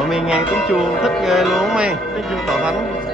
Ôi mày nghe tiếng chuông thích ghê luôn mày. Tiếng chuông tàu thánh.